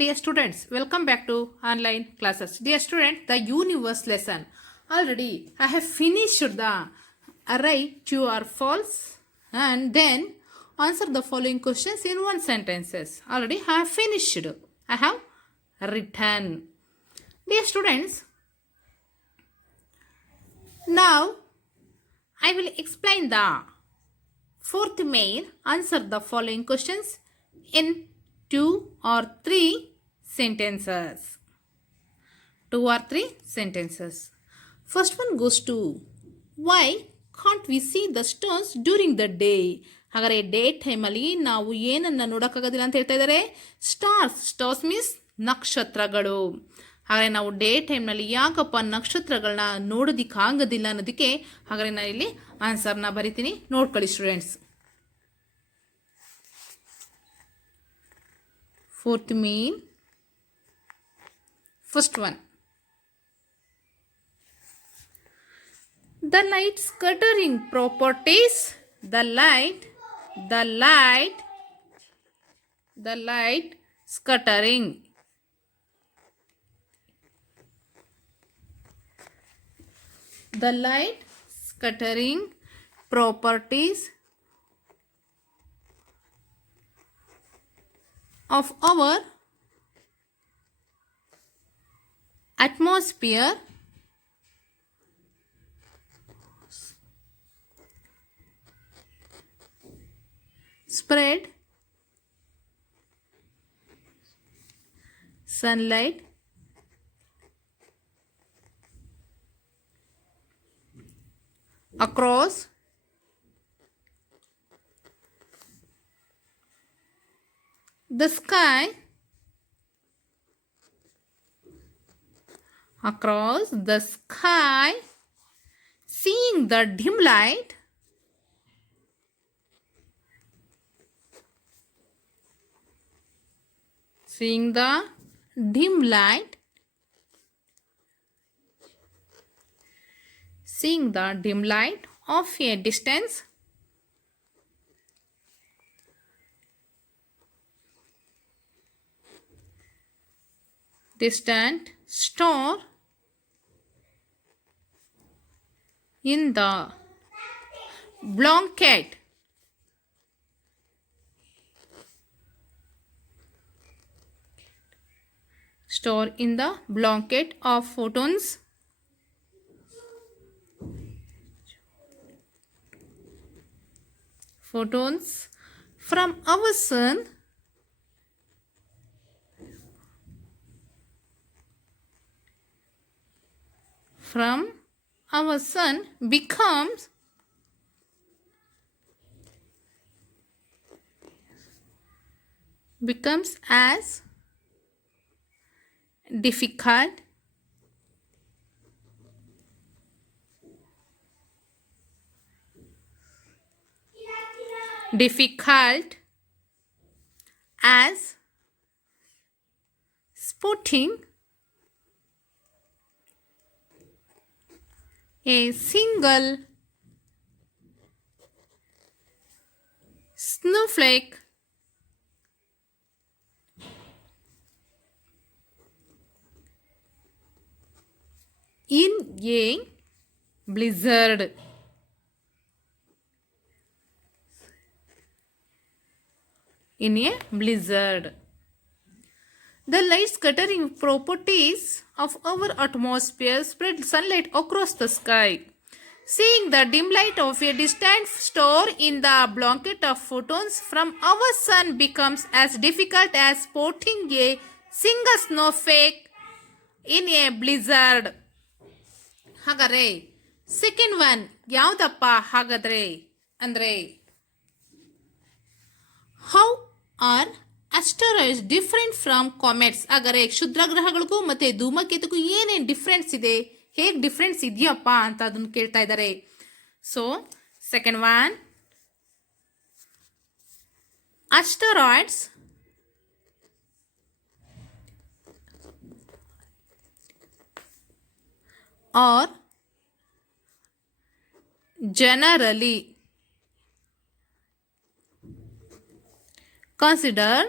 Dear students, welcome back to online classes. Dear student, the universe lesson. Already I have finished the array true or false and then answer the following questions in one sentences. Already I have finished. I have written. Dear students, now I will explain the fourth main. Answer the following questions in 2 or 3 sentences. 2 or 3 sentences. First one goes to why can't we see the stars during the day? ಹಾಗಾದರೆ day ಟೈಮಲ್ಲಿ ನಾವು ಏನನ್ನು ನೋಡೋಕ್ಕಾಗೋದಿಲ್ಲ ಅಂತ ಹೇಳ್ತಾ ಇದ್ದಾರೆ. Stars means ನಕ್ಷತ್ರಗಳು. ಹಾಗಾದರೆ ನಾವು ಡೇ ಟೈಮ್ನಲ್ಲಿ ಯಾಕಪ್ಪ ನಕ್ಷತ್ರಗಳನ್ನ ನೋಡೋದಕ್ಕಾಗೋದಿಲ್ಲ ಅನ್ನೋದಕ್ಕೆ ಹಾಗಾದರೆ ನಾನು ಇಲ್ಲಿ ಆನ್ಸರ್ನ ಬರಿತೀನಿ, ನೋಡ್ಕೊಳ್ಳಿ students. Fourth mean, first one, the light scattering properties, the light scattering, the light scattering properties of our atmosphere spread sunlight across the sky, across the sky, seeing the dim light, seeing the dim light, seeing the dim light of a distance, distant star in the blanket, store in the blanket of photons from our sun, becomes as difficult as spotting a single snowflake in a blizzard. In a blizzard. The light scattering properties of our atmosphere spread sunlight across the sky. Seeing the dim light of a distant star in the blanket of photons from our sun becomes as difficult as spotting a single snowflake in a blizzard. ಹಾಗಾದರೆ second one ಯಾವುದಪ್ಪ ಹಾಗಾದರೆ ಅಂದರೆ how are ಅಸ್ಟರಾಯ್ಡ್ಸ್ different from comets. ಹಾಗಾದರೆ ಕ್ಷುದ್ರಗ್ರಹಗಳಿಗೂ ಮತ್ತು ಧೂಮಕೇತುಗೂ ಏನೇನು difference ಇದೆ, ಹೇಗೆ difference ಇದೆಯಪ್ಪ ಅಂತ ಅದನ್ನು ಕೇಳ್ತಾ ಇದ್ದಾರೆ. So second one, asteroids are generally considered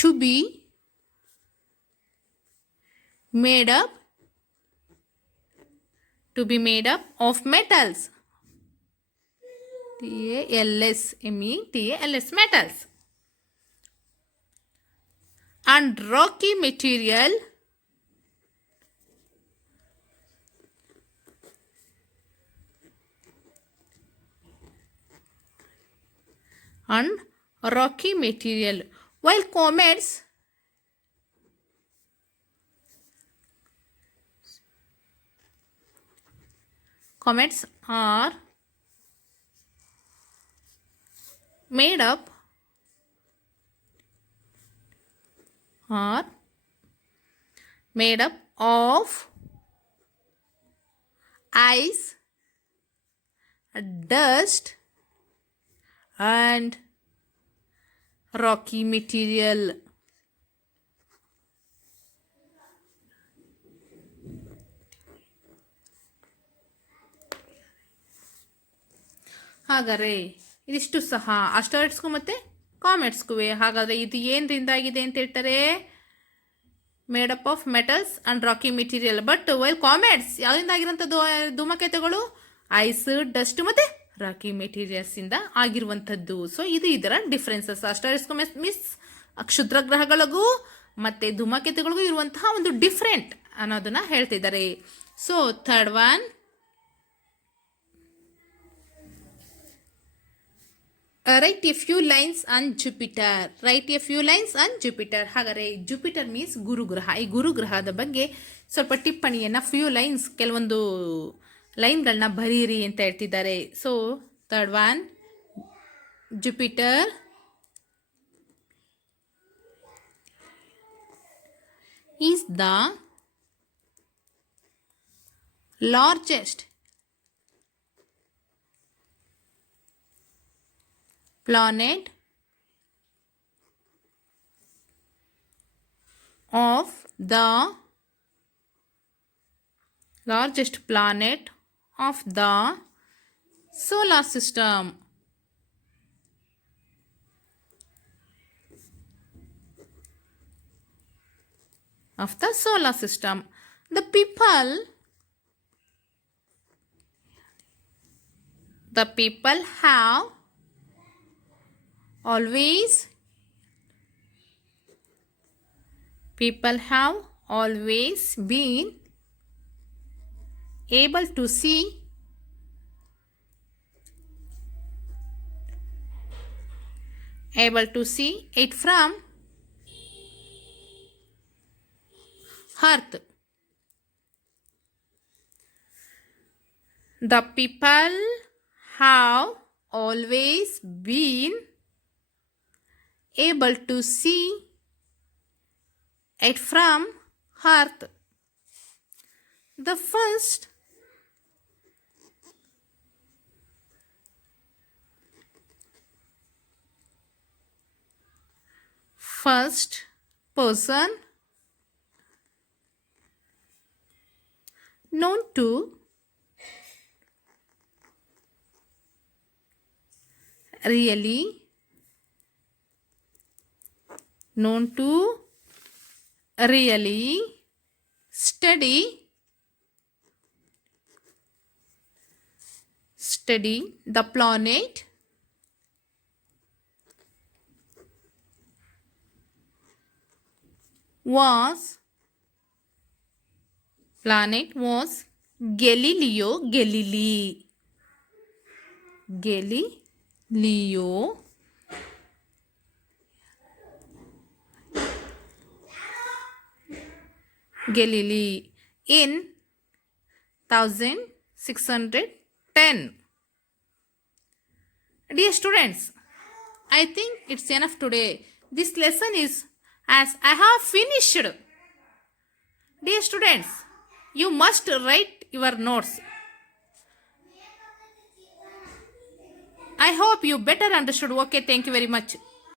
to be made up of metals. TALS, METALS, metals. And rocky material while comets are made up of ice, dust and rocky material. ಹಾಗಾದರೆ ಇದಿಷ್ಟು ಸಹ ಅಸ್ಟರಾಯ್ಡ್ಸ್ಗೂ ಮತ್ತು ಕಾಮೆಟ್ಸ್ಗೂ. ಹಾಗಾದರೆ ಇದು ಏನರಿಂದಾಗಿದೆ ಅಂತ ಹೇಳ್ತಾರೆ? Made up of metals and rocky material. But while comets ಯಾವ್ದಿಂದ ಆಗಿರೋಂಥದ್ದು? ಧೂಮಕೇತುಗಳು ಐಸ್, ಡಸ್ಟ್ ಮತ್ತು ರಾಕಿ ಮೆಟೀರಿಯಲ್ಸ್ ಇಂದ ಆಗಿರುವಂಥದ್ದು. ಸೊ ಇದು ಇದರ ಡಿಫ್ರೆನ್ಸಸ್. ಅಸ್ಟರಾಯ್ಡ್ಸ್ಗೂ ಕ್ಷುದ್ರ ಗ್ರಹಗಳಿಗೂ ಮತ್ತು ಧೂಮಕೇತುಗಳಿಗೂ ಇರುವಂತಹ ಒಂದು ಡಿಫ್ರೆಂಟ್ ಅನ್ನೋದನ್ನ ಹೇಳ್ತಿದ್ದಾರೆ. So third one, write a few lines on Jupiter. ಹಾಗಾದರೆ ಜುಪಿಟರ್ ಮೀನ್ಸ್ ಗುರುಗ್ರಹ. ಈ ಗುರುಗ್ರಹದ ಬಗ್ಗೆ ಸ್ವಲ್ಪ ಟಿಪ್ಪಣಿಯನ್ನು, ಫ್ಯೂ ಲೈನ್ಸ್, ಕೆಲವೊಂದು ಲೈನ್ಗಳನ್ನ ಬರೀರಿ ಅಂತ ಹೇಳ್ತಿದ್ದಾರೆ. So third one, Jupiter is the largest planet of the solar system. The people have always been able to see it from Earth. The people have always been able to see it from Earth. The first person known to really study the planet was Galileo Galilei in 1610. Dear students, I think it's enough today. This lesson is as I have finished. Dear students, you must write your notes. I hope you better understood. Okay, thank you very much.